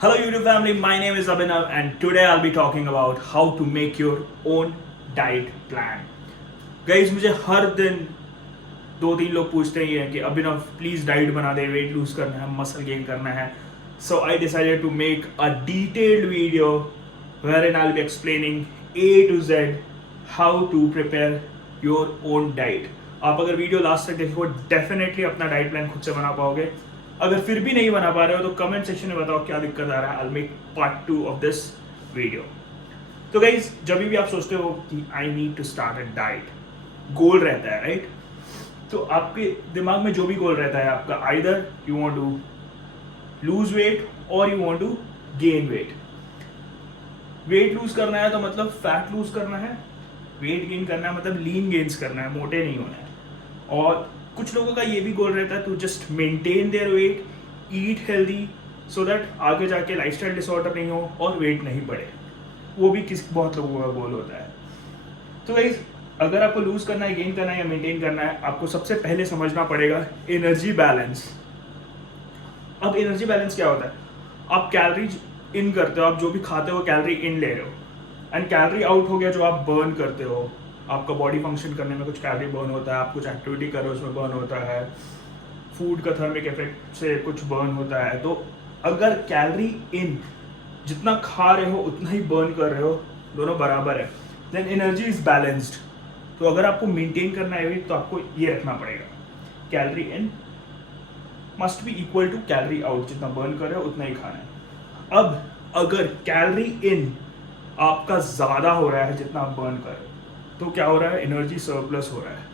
Hello YouTube family, my name is Abhinav and today I'll be talking about how to make your own diet plan. Guys, मुझे हर दिन 2-3 लोग पूछते ही हैं कि अभिनव please diet बना दे, wait lose करना है, मसल गेन करना है. So I decided to make a detailed video wherein I'll be explaining A to Z how to prepare your own diet. आप अगर वीडियो लास्ट तक देखो डेफिनेटली अपना डाइट प्लान खुद से बना पाओगे. अगर फिर भी नहीं बना पा रहे हो तो कमेंट सेक्शन में बताओ क्या दिक्कत आ रहा है. I make part 2 of this video. तो गाइज, जब भी आप सोचते हो कि I need to start a diet, goal रहता है राइट. तो आपके दिमाग में जो भी गोल रहता है आपका, either you want to lose weight और you want to gain weight. Weight lose करना है तो मतलब फैट लूज करना है, वेट गेन करना है मतलब लीन गेन्स करना है, मोटे नहीं होना है. और कुछ लोगों का ये भी गोल रहता है to just maintain their weight, eat healthy, so that आगे जाके लाइफस्टाइल डिसऑर्डर नहीं हो और वेट नहीं बढ़े. वो भी बहुत लोगों का गोल होता है. तो गाइस, अगर आपको लूज करना है, गेन करना है या मेंटेन करना है, आपको सबसे पहले समझना पड़ेगा एनर्जी बैलेंस. अब एनर्जी बैलेंस क्या होता है? आप कैलोरीज इन करते हो, आप जो भी खाते हो कैलोरी इन ले रहे हो, एंड कैलोरी आउट हो गया जो आप बर्न करते हो. आपका बॉडी फंक्शन करने में कुछ कैलोरी बर्न होता है, आप कुछ एक्टिविटी कर रहे हो उसमें बर्न होता है, फूड का थर्मिक इफेक्ट से कुछ बर्न होता है. तो अगर कैलोरी इन जितना खा रहे हो उतना ही बर्न कर रहे हो, दोनों बराबर है, देन एनर्जी इज बैलेंस्ड. तो अगर आपको मेंटेन करना है तो आपको ये रखना पड़ेगा, calorie in must be equal to calorie out. जितना बर्न कर रहे हो उतना ही खाना है. अब अगर कैलोरी इन आपका ज़्यादा हो रहा है जितना आप बर्न कर रहे हो, तो क्या हो रहा है? एनर्जी सरप्लस हो रहा है.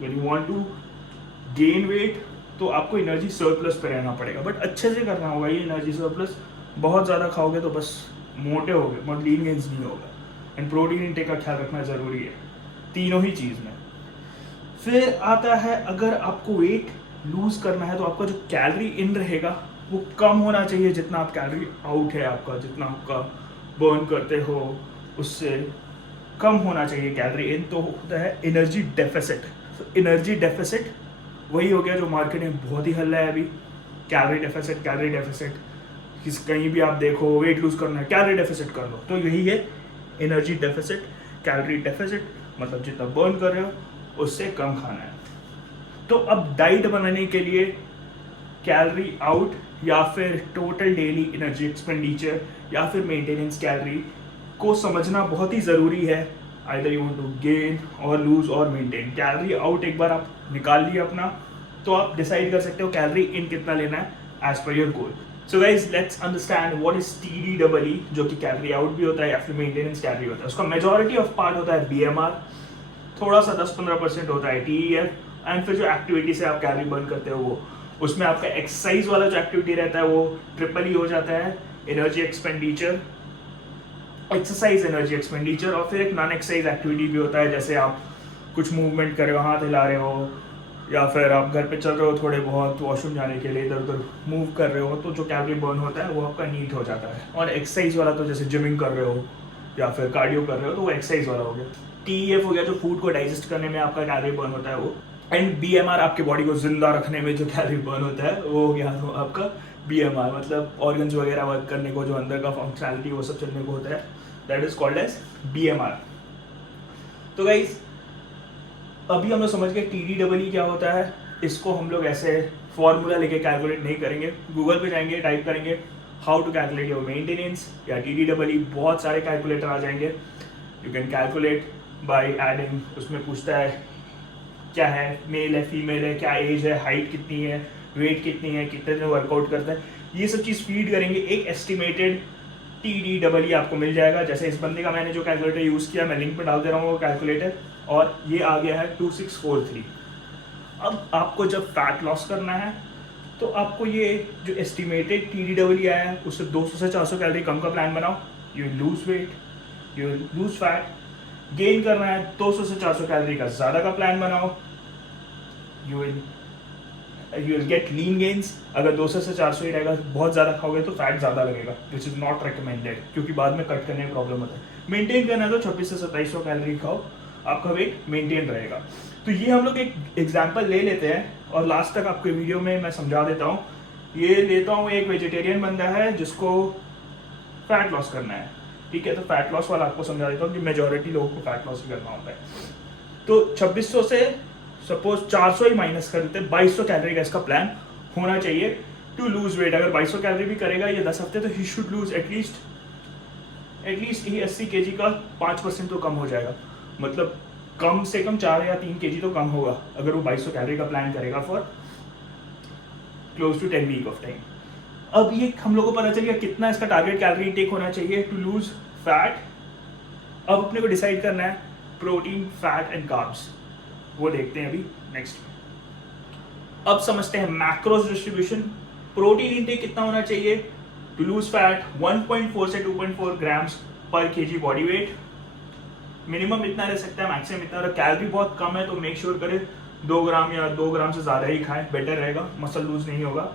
When you want to gain weight तो आपको एनर्जी सरप्लस पे रहना पड़ेगा, बट अच्छे से करना होगा. ये एनर्जी सरप्लस बहुत ज़्यादा खाओगे तो बस मोटे हो गए, बहुत लीन गेन्स नहीं होगा. एंड प्रोटीन इंटेक का ख्याल रखना ज़रूरी है तीनों ही चीज़ में. फिर आता है, अगर आपको वेट लूज करना है तो आपका जो कैलोरी इन रहेगा वो कम होना चाहिए जितना आप कैलोरी आउट है आपका, जितना आपका बर्न करते हो उससे कम होना चाहिए कैलोरी इन. तो होता है एनर्जी डेफिसिट. एनर्जी डेफिसिट वही हो गया जो मार्केट में बहुत ही हल्ला है अभी, कैलोरी डेफिसिट. कैलोरी डेफिसिट कहीं भी आप देखो, वेट लूज करना है कैलोरी डेफिसिट कर लो, तो यही है एनर्जी डेफिसिट. कैलोरी डेफिसिट मतलब जितना बर्न कर रहे हो उससे कम खाना है. तो अब डाइट बनाने के लिए कैलोरी आउट या फिर टोटल डेली एनर्जी एक्सपेंडिचर या फिर मेंटेनेंस कैलोरी को समझना बहुत ही ज़रूरी है. Either you want to gain और लूज और मेंटेन. कैलोरी आउट एक बार आप निकाल लिए अपना, तो आप डिसाइड कर सकते हो कैलोरी इन कितना लेना है as per your goal. So guys, let's understand what is TDEE, जो कि कैलोरी आउट भी होता है या फिर मेंटेनेंस कैलोरी होता है. उसका मेजॉरिटी ऑफ पार्ट होता है BMR, थोड़ा सा 10-15% होता है TEF, एंड फिर जो एक्टिविटी से आप कैलोरी बर्न करते हो वो, उसमें आपका एक्सरसाइज वाला जो एक्टिविटी रहता है वो ट्रिपल हो जाता है, energy expenditure, exercise energy expenditure. और फिर एक नॉन एक्सरसाइज एक्टिविटी भी होता है, जैसे आप कुछ मूवमेंट कर रहे हो, हाथ हिला रहे हो, या फिर आप घर पे चल रहे हो थोड़े बहुत वॉशरूम जाने के लिए, इधर उधर मूव कर रहे हो, तो जो कैलोरी बर्न होता है वो आपका नीट हो जाता है. और एक्सरसाइज वाला तो जैसे जिमिंग कर रहे हो या फिर कार्डियो कर रहे हो तो वो एक्सरसाइज वाला हो गया. TEF हो गया जो फूड को डाइजेस्ट करने में आपका कैलोरी बर्न होता है वो. एंड BMR आपके बॉडी को जिंदा रखने में जो कैलोरी बर्न होता है वो हो गया तो आपका BMR, मतलब ऑर्गन्स वगैरह वर्क करने को, जो अंदर का फंक्शनैलिटी वो सब चलने को होता है, that is called as BMR. तो गाइज, अभी हम लोग समझ गए TDEE क्या होता है. इसको हम लोग ऐसे फॉर्मूला लेके कैलकुलेट नहीं करेंगे. गूगल पे जाएंगे, टाइप करेंगे how to calculate your maintenance या TDEE, बहुत सारे कैलकुलेटर आ जाएंगे. You can calculate by adding. उसमें पूछता है क्या है, मेल है, फीमेल है, क्या एज है, हाइट कितनी है, वेट कितनी है, कितने दिन वर्कआउट करता है, ये सब चीज़ फीड करेंगे. एक एस्टिमेटेड TDEE आपको मिल जाएगा. जैसे इस बंदे का मैंने जो कैलकुलेटर यूज़ किया, मैं लिंक पे डाल दे रहा हूँ वो कैलकुलेटर, और ये आ गया है 2643. अब आपको जब फैट लॉस करना है तो आपको ये जो एस्टिमेटेड TDEE आया है उससे 200 से 400 कैलोरी कम का प्लान बनाओ. You will lose weight, you will lose fat. Gain करना है 200 से 400 कैलोरी का ज़्यादा का प्लान बनाओ. You will get lean gains. अगर 200 से 400 ही रहेगा, बहुत ज़्यादा खाओगे तो फैट ज़्यादा लगेगा, विच इज़ नॉट रिकमेंडेड, क्योंकि बाद में कट करने में प्रॉब्लम होता है. मेंटेन करना है तो 2600 से 2700 कैलोरी खाओ, आपका वेट मेंटेन रहेगा. तो ये हम लोग एक एग्जाम्पल ले लेते हैं और लास्ट तक आपके वीडियो में मैं समझा देता हूँ. ये लेता हूँ एक वेजिटेरियन बंदा है जिसको फैट लॉस करना है, ठीक है, तो फैट लॉस वाला आपको समझा देता हूँ कि मेजॉरिटी लोगों को फैट लॉस ही करना होता है। तो 2600 से सपोज 400 ही माइनस कर देते हैं, 2200 कैलोरी का इसका प्लान होना चाहिए टू लूज वेट। अगर 2200 कैलोरी भी करेगा ये 10 हफ्ते तो he should lose at least he 80 kg का 5% तो कम हो जाएगा, मतलब कम से कम 4 या 3 kg तो कम होगा अगर वो 2200 कैलोरी का प्लान करेगा for close to 10 week of time. अब ये हम लोगों को पता चल गया कितना इसका टारगेट कैलोरी इंटेक होना चाहिए टू लूज फैट। अब अपने को डिसाइड करना है प्रोटीन, फैट एंड कार्ब्स, वो देखते हैं अभी नेक्स्ट। अब समझते हैं मैक्रोस डिस्ट्रीब्यूशन। प्रोटीन इंटेक कितना होना चाहिए टू लूज फैट? 1.4 से 2.4 ग्राम्स पर केजी बॉडी वेट। मिनिमम इतना रह सकता है, मैक्सिमम इतना। अगर कैलोरी बहुत कम है तो मेक श्योर करें 2 ग्राम या 2 ग्राम से ज़्यादा ही खाएं, बेटर रहेगा, मसल लूज नहीं होगा।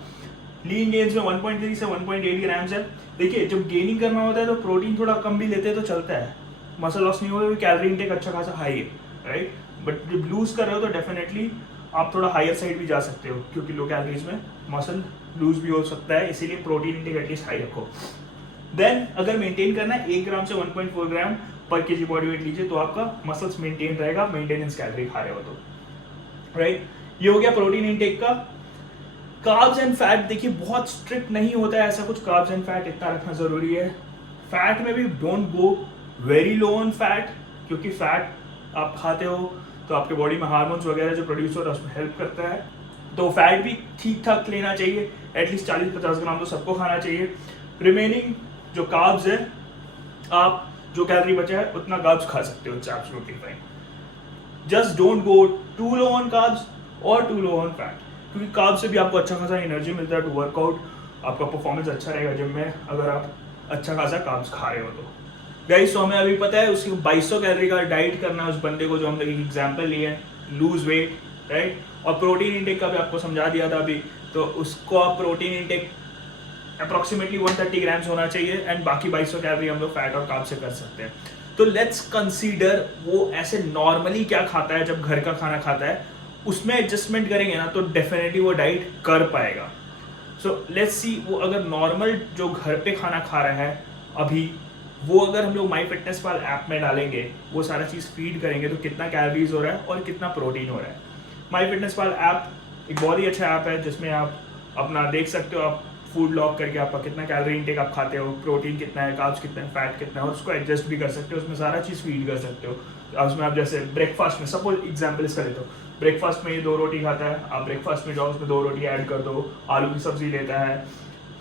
लीन गेन्स में 1.3 से 1.8 ग्राम्स है। देखिए जब गेनिंग करना होता है तो प्रोटीन थोड़ा कम भी लेते हैं तो चलता है, मसल लॉस नहीं होगा, कैलोरी इंटेक अच्छा खासा हाई है, राइट। बट जब लूज कर रहे हो तो डेफिनेटली आप थोड़ा हायर साइड भी जा सकते हो, क्योंकि लो कैलोरीज में मसल लूज भी हो सकता है, इसीलिए प्रोटीन इंटेक एटलीस्ट हाई रखो। देन अगर मेंटेन करना है 1 ग्राम से 1.4 ग्राम पर केजी बॉडी वेट लीजिए तो आपका मसल्स मेंटेन रहेगा, मेंटेनेंस कैलोरी खा रहे हो तो, राइट। ये हो गया प्रोटीन इंटेक का। कार्ब्स एंड फैट देखिए बहुत स्ट्रिक्ट नहीं होता है ऐसा कुछ, कार्ब्स एंड फैट इतना रखना जरूरी है। फैट में भी don't go very low on fat, क्योंकि फैट आप खाते हो तो आपके बॉडी में हार्मोन्स वगैरह जो प्रोड्यूस होता है उसमें हेल्प करता है, तो फैट भी ठीक ठाक लेना चाहिए, एटलीस्ट 40-50 ग्राम तो सबको खाना चाहिए। रिमेनिंग जो कार्ब्स है, आप जो कैलोरी बचा है उतना कार्ब्स खा सकते हो, it's absolutely fine. Just don't go too low on carbs और टू लो ऑन फैट, क्योंकि कार्ब से भी आपको अच्छा खासा एनर्जी मिलता है टू वर्कआउट, आपका परफॉर्मेंस अच्छा रहेगा जिम में अगर आप अच्छा खासा कार्ब्स खा रहे हो तो। गाइस तो हमें अभी पता है उसकी 2200 कैलोरी का डाइट करना है उस बंदे को जो हमने एक एग्जांपल लिए है, लूज वेट, राइट। और प्रोटीन इंटेक का भी आपको समझा दिया था अभी, तो उसको आप प्रोटीन इंटेक अप्रॉक्सीमेटली 130 ग्राम्स होना चाहिए एंड बाकी 2200 कैलोरी हम लोग फैट और कार्ब से कर सकते हैं। तो लेट्स कंसीडर वो ऐसे नॉर्मली क्या खाता है, जब घर का खाना खाता है उसमें एडजस्टमेंट करेंगे ना तो डेफिनेटली वो डाइट कर पाएगा। सो लेट्स सी वो अगर नॉर्मल जो घर पे खाना खा रहा है अभी, वो अगर हम लोग माई फिटनेस पाल ऐप में डालेंगे, वो सारा चीज़ फीड करेंगे तो कितना कैलोरीज हो रहा है और कितना प्रोटीन हो रहा है। माई फिटनेस पाल ऐप एक बहुत ही अच्छा ऐप है जिसमें आप अपना देख सकते हो, आप फूड लॉग करके आपका कितना कैलोरी इंटेक आप खाते हो, प्रोटीन कितना है, कार्ब्स कितना है, फैट कितना है, और उसको एडजस्ट भी कर सकते हो, उसमें सारा चीज़ फीड कर सकते हो। उसमें आप जैसे ब्रेकफास्ट में सपोज एग्जाम्पल इसका लेते हो, ब्रेकफास्ट में ये 2 रोटी खाता है, आप ब्रेकफास्ट में जाओ उसमें 2 रोटी ऐड कर दो, आलू की सब्जी लेता है,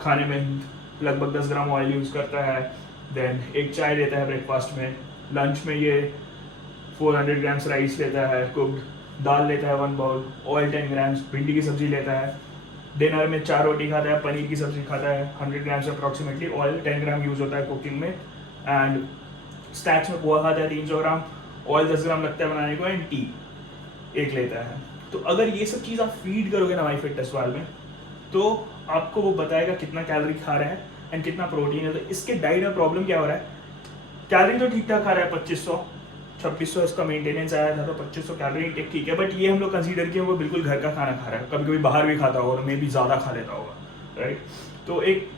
खाने में लगभग 10 ग्राम ऑयल यूज़ करता है, देन एक चाय लेता है ब्रेकफास्ट में, लंच में ये 400 ग्राम्स राइस लेता है कुक्ड, दाल लेता है 1 बाउल, ऑयल 10 ग्राम्स, भिंडी की सब्जी लेता है, डिनर में 4 रोटी खाता है, पनीर की सब्जी खाता है, 100 ग्राम्स अप्रॉक्सीमेटली, ऑयल 10 ग्राम यूज़ होता है कुकिंग में, एंड स्नैक्स में पोहा खाता है 300 ग्राम, ऑयल 10 ग्राम लगता है बनाने को, एंड टी एक लेता है। तो अगर ये सब चीज़ आप फीड करोगे ना माई फिटनेस पाल में तो आपको वो बताएगा कितना कैलोरी खा रहा है एंड कितना प्रोटीन है। तो इसके डाइट में प्रॉब्लम क्या हो रहा है, कैलोरी तो ठीक ठाक खा रहा है, 2500-2600 इसका मेंटेनेंस आया था तो 2500 कैलोरी इंटेक ठीक है, बट ये हम लोग कंसीडर किए वो बिल्कुल घर का खाना खा रहा है, कभी कभी बाहर भी खाता होगा तो मे भी ज़्यादा खा लेता होगा, राइट। तो एक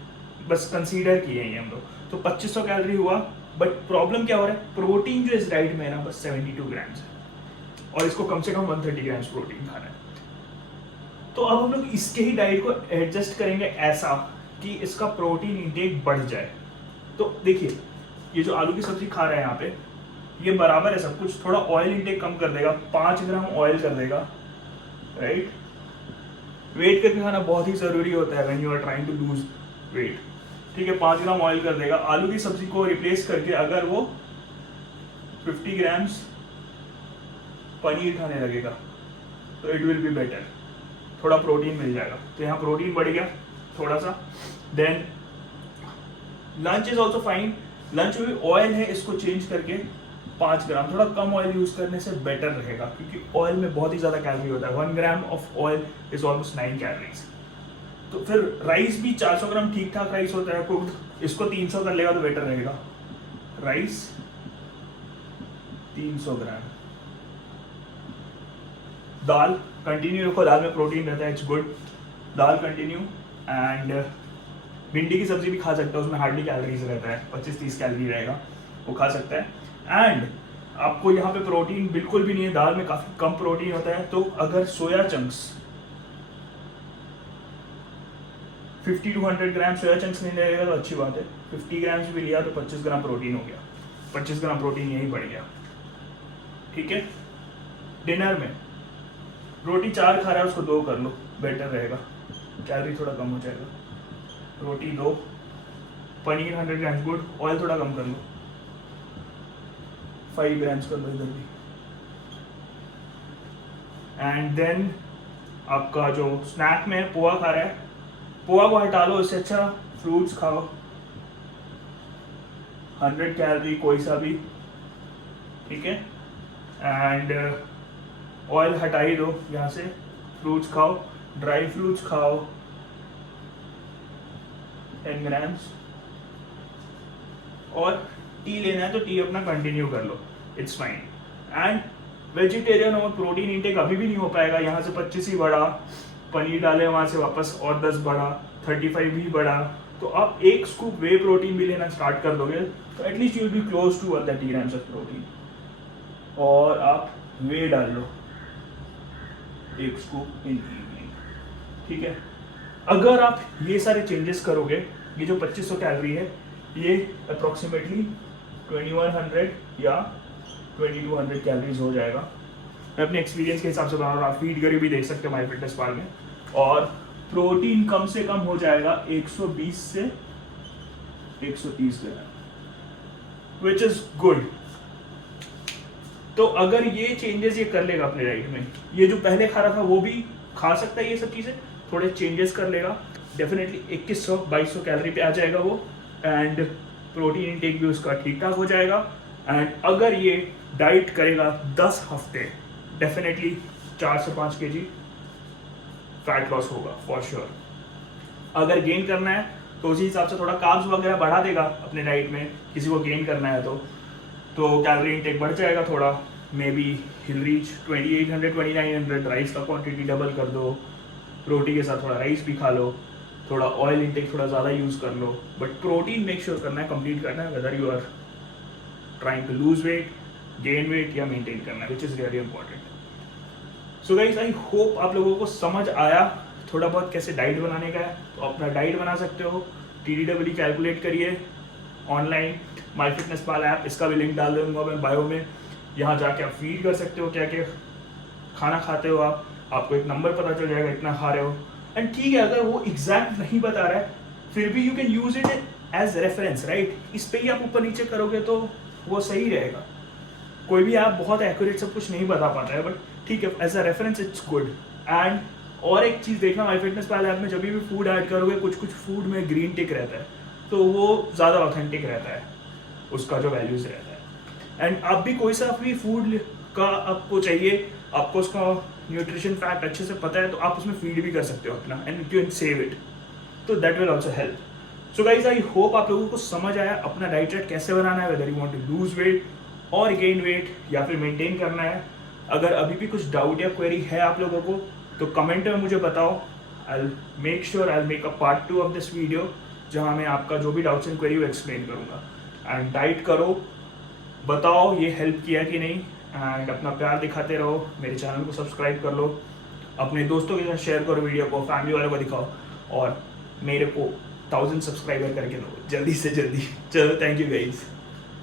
बस कंसीडर किए हैं हम लोग, तो 2500 कैलोरी हुआ, बट प्रॉब्लम क्या हो रहा है, प्रोटीन जो इस डाइट में है ना बस 72 ग्राम्स है और इसको कम से कम 130 ग्राम्स प्रोटीन खाना है। तो अब हम लोग इसके ही डाइट को एडजस्ट करेंगे ऐसा कि इसका प्रोटीन इंटेक बढ़ जाए। तो देखिए ये जो आलू की सब्जी खा रहा है यहाँ पे, ये बराबर है सब कुछ, थोड़ा ऑयल इंटेक कम कर देगा, 5 ग्राम ऑयल कर देगा, राइट। वेट करके खाना बहुत ही ज़रूरी होता है when you are trying to lose weight, ठीक है। 5 ग्राम ऑयल कर देगा, आलू की सब्जी को रिप्लेस करके अगर वो 50 ग्राम्स पनीर खाने लगेगा तो इट विल बी बेटर, थोड़ा प्रोटीन मिल जाएगा, तो यहाँ प्रोटीन बढ़ गया थोड़ा सा। Then lunch is also fine, lunch में भी ऑयल है, इसको चेंज करके 5 ग्राम, थोड़ा कम ऑयल यूज करने से बेटर रहेगा क्योंकि ऑयल में बहुत ही ज़्यादा कैलोरी होता है, 1 gram of oil is almost 9 calories. तो फिर राइस भी 400 ग्राम ठीक ठाक राइस होता है कुक्ड, इसको 300 कर लेगा तो बेटर रहेगा, राइस 300 ग्राम। दाल कंटिन्यू रखो, दाल में प्रोटीन रहता है, it's good, dal continue and भिंडी की सब्जी भी खा सकता है, उसमें हार्डली कैलोरीज रहता है, 25-30 कैलोरी रहेगा, वो खा सकता है। एंड आपको यहाँ पे प्रोटीन बिल्कुल भी नहीं है, दाल में काफ़ी कम प्रोटीन होता है। तो अगर soya chunks 50 to 100 gram soya chunks नहीं रहेगा तो अच्छी बात है, 50 ग्राम्स भी लिया तो 25 ग्राम प्रोटीन हो गया, 25 ग्राम प्रोटीन यही बढ़ गया, ठीक है। डिनर में रोटी 4 खा रहा है उसको 2 कर लो, बेटर रहेगा, कैलोरी थोड़ा कम हो जाएगा। रोटी 2, पनीर 100 ग्राम्स गुड, ऑयल थोड़ा कम कर लो, 5 ग्राम्स कर लो इधर भी। एंड देन आपका जो स्नैक में पोहा खा रहा है, पोहा को हटा लो, इससे अच्छा फ्रूट्स खाओ, 100 कैलोरी कोई सा भी, ठीक है। एंड ऑयल हटा ही दो यहाँ से, फ्रूट्स खाओ, ड्राई फ्रूट्स खाओ 10 ग्राम्स, और टी लेना है तो टी अपना कंटिन्यू कर लो, इट्स फाइन। एंड वेजिटेरियन और प्रोटीन इंटेक अभी भी नहीं हो पाएगा, यहाँ से 25 ही बढ़ा, पनीर डाले वहाँ से वापस और 10 बढ़ा, 35 भी बढ़ा, तो आप 1 स्कूप वे प्रोटीन भी लेना स्टार्ट कर दोगे तो at least you will be close to 130 grams of protein, और आप वे डाल लो 1 स्कूप इन इवनिंग, ठीक है। अगर आप ये सारे चेंजेस करोगे, ये जो 2500 कैलोरी है ये अप्रोक्सीमेटली 2100 या 2200 कैलोरीज हो जाएगा। मैं अपने एक्सपीरियंस के हिसाब से बता रहा हूँ, आप फीड करी भी देख सकते हो MyFitnessPal में, और प्रोटीन कम से कम हो जाएगा 120 से 130 ग्राम, विच इज गुड। तो अगर ये चेंजेस ये कर लेगा अपने डाइट में, ये जो पहले खा रहा था वो भी खा सकता है, ये सब चीज़ें थोड़े चेंजेस कर लेगा, डेफिनेटली 2100-2200 कैलोरी पे आ जाएगा वो, एंड प्रोटीन इंटेक भी उसका ठीक ठाक हो जाएगा। एंड अगर ये डाइट करेगा 10 हफ्ते, डेफिनेटली 4 से 5 kg फैट लॉस होगा फॉर श्योर। अगर गेन करना है तो उसी हिसाब से थोड़ा कार्ब्स वगैरह बढ़ा देगा अपने डाइट में, किसी को गेन करना है तो कैलोरी इंटेक बढ़ जाएगा थोड़ा, may be hill reach 2800-2900, rice का क्वांटिटी डबल कर दो, रोटी के साथ थोड़ा राइस भी खा लो, थोड़ा ऑयल इंटेक थोड़ा ज़्यादा यूज़ कर लो, बट प्रोटीन मेक श्योर करना है, कंप्लीट करना है, whether you are trying to lose weight, gain weight या मेंटेन करना है, which is really important. So guys, I hope आप लोगों को समझ आया थोड़ा बहुत कैसे डाइट बनाने का है, तो अपना डाइट बना सकते हो, TDWE कैलकुलेट करिए ऑनलाइन, MyFitnessPal ऐप, इसका भी लिंक डाल दूंगा मैं बायो में, यहाँ जाके आप फीड कर सकते हो क्या क्या खाना खाते हो आप, आपको एक नंबर पता चल जाएगा इतना खा रहे हो। एंड ठीक है, अगर वो एग्जैक्ट नहीं बता रहा है फिर भी you can use it as reference, right. इस पे ही आप ऊपर नीचे करोगे तो वो सही रहेगा। कोई भी ऐप बहुत एक्यूरेट सब कुछ नहीं बता पाता है, बट ठीक है, as a reference it's good. And और एक चीज़ देखना, MyFitnessPal ऐप में जब भी फूड ऐड करोगे, कुछ कुछ फूड में ग्रीन टिक रहता है, तो वो ज़्यादा ऑथेंटिक रहता है, उसका जो वैल्यूज़ रहता है। एंड आप भी कोई सा भी फूड का आपको चाहिए, आपको उसका न्यूट्रिशन फैक्ट अच्छे से पता है, तो आप उसमें फीड भी कर सकते हो अपना, and you can save it, तो that will also help. So guys, I hope आप लोगों को समझ आया अपना डाइट चार्ट कैसे बनाना है, whether you want to lose weight और गेन वेट या फिर मेंटेन करना है। अगर अभी भी कुछ डाउट या क्वेरी है आप लोगों को तो कमेंट में मुझे बताओ, I make sure I make a part 2 of this video, जहाँ मैं आपका जो भी डाउट्स एंड क्वेरी वो एक्सप्लेन करूँगा। एंड डाइट करो, बताओ ये हेल्प किया कि नहीं, एंड अपना प्यार दिखाते रहो, मेरे चैनल को सब्सक्राइब कर लो, अपने दोस्तों के साथ शेयर करो वीडियो को, फैमिली वालों को दिखाओ, और मेरे को 1000 सब्सक्राइबर करके दो जल्दी से जल्दी। चलो, थैंक यू गाइज।